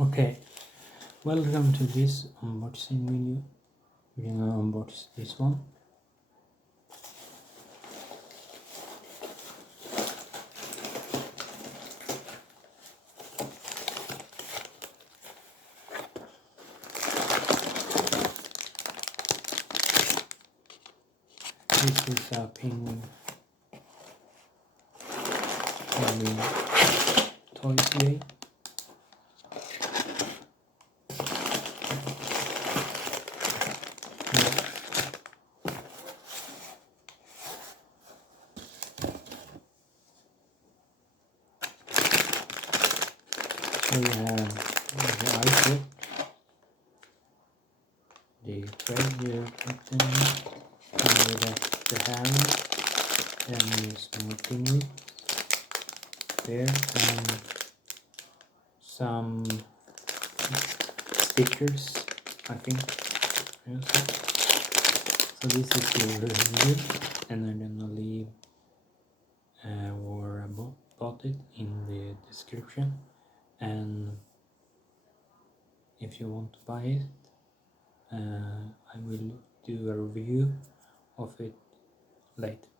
Okay, welcome to this unboxing video. We're gonna unbox this one. This is a penguin toy today. So we have the iPod, the treasure button, and the hammer, and small penguin there, and some stickers, I think. So this is the review, and I'm gonna leave where I bought it in the description, and if you want to buy it, I will do a review of it later.